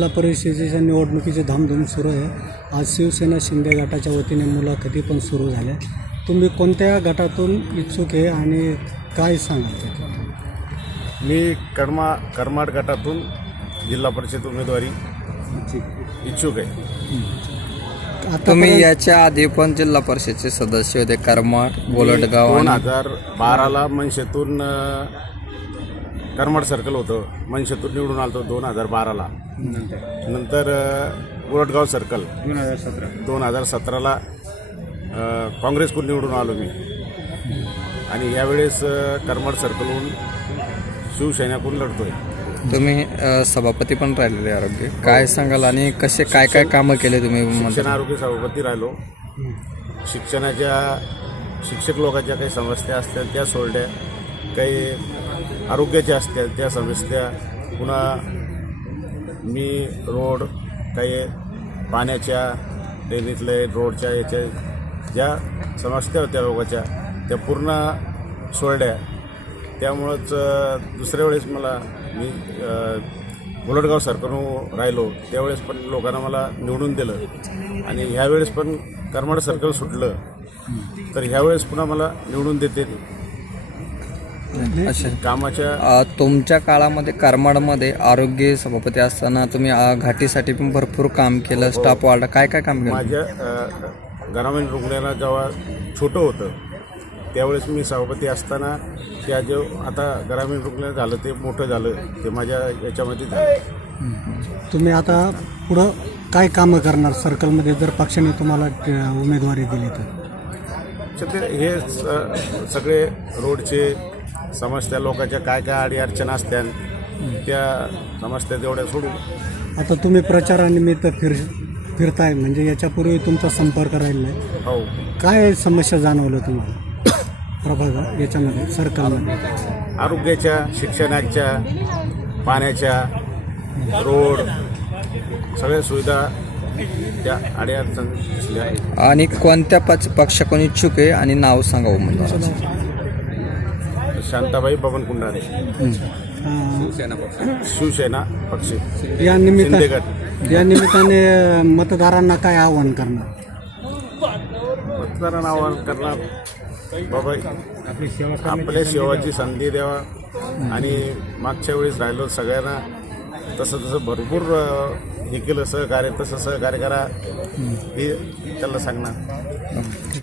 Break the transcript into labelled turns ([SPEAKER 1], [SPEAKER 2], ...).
[SPEAKER 1] जिल्हा परिषदेच्या निवडणुकीची धामधूम सुरू आहे. आज शिवसेना शिंदे गटाच्या वतीने मुलाखती पण सुरू झाल्या. तुम्ही कोणत्या गटातून इच्छुक आहे आणि काय सांगाल?
[SPEAKER 2] मी करमाड गटातून जिल्हा परिषद उमेदवारी इच्छुक आहे.
[SPEAKER 3] तुम्ही याच्या आधी पण जिल्हा परिषदचे सदस्य होते, करमाड, गोलटगाव.
[SPEAKER 2] 2012ला मनशेतून करमाड सर्कल होतं, मनशेतून निवडून आलो 2012ला. नंतर गोलटगाव सर्कल 2017ला काँग्रेसकडून निवडून आलो मी. आणि यावेळेस करमाड सर्कलहून शिवसेनेकडून लढतोय.
[SPEAKER 3] तुम्ही सभापती पण राहिलेले आरोग्य, काय सांगाल आणि कसे काय काय कामं केले तुम्ही?
[SPEAKER 2] शिक्षण आरोग्य सभापती राहिलो. शिक्षक लोकांच्या काही समस्या असतात त्या सोडल्या, काही आरोग्याच्या असतात त्या समस्या. पुन्हा मी रोड, काही पाण्याच्या, ड्रेनेजले रोडच्या याच्या ज्या समस्या होत्या लोकांच्या त्या पूर्ण सोडल्या. त्यामुळंच दुसऱ्या वेळेस मी गोलटगाव सर्कल राहिलो त्यावेळेस पण लोकांना मला निवडून दिलं. आणि ह्यावेळेस पण करमाड सर्कल सुटलं तर ह्यावेळेस पुन्हा मला निवडून देते. कामाच्या
[SPEAKER 3] तुमच्या काळामध्ये करमाडमध्ये आरोग्य सभापती असताना तुम्ही घाटीसाठी पण भरपूर काम केलं, स्टाफ वाढला, काय काय काम केलं?
[SPEAKER 2] माझ्या ग्रामीण रुग्णालयाला जेव्हा छोटं होतं त्यावेळेस मी सभापती असताना त्या जे आता ग्रामीण रुग्णालय झालं ते मोठं झालं, ते माझ्या याच्यामध्ये झालं.
[SPEAKER 1] तुम्ही आता पुढं काय कामं करणार सर्कलमध्ये जर पक्षाने तुम्हाला उमेदवारी दिली तर?
[SPEAKER 2] हे सगळे रोडचे समस्या, लोकांच्या काय काय अडीअडचण असत्या त्या समस्या तेवढ्या सोडू.
[SPEAKER 1] आता तुम्ही प्रचारानिमित्त फिरताय, म्हणजे याच्यापूर्वी तुमचा संपर्क राहिला नाही.
[SPEAKER 2] हो.
[SPEAKER 1] काय समस्या जाणवलं तुम्हाला प्रभाग याच्यामध्ये सर्कलमध्ये?
[SPEAKER 2] आरोग्याच्या, शिक्षणाच्या, पाण्याच्या, रोड, सगळ्या सुविधा त्या अडीअडचण दिसल्या.
[SPEAKER 3] आणि कोणत्या पक्षाकडून इच्छुक आहे आणि नाव सांगावं म्हणजे?
[SPEAKER 2] शांताबाई बबन कुंडारे, शिवसेना पक्ष.
[SPEAKER 1] या निमित्ताने मतदारांना काय आवाहन करणार?
[SPEAKER 2] मतदारांना आवाहन करणार, बाबा आपल्या सेवाची संधी द्यावा. आणि मागच्या वेळेस राहिलो सगळ्यांना तसं भरपूर हे केलं सहकार्य, तसं सहकार्य करा हे त्याला सांगणार.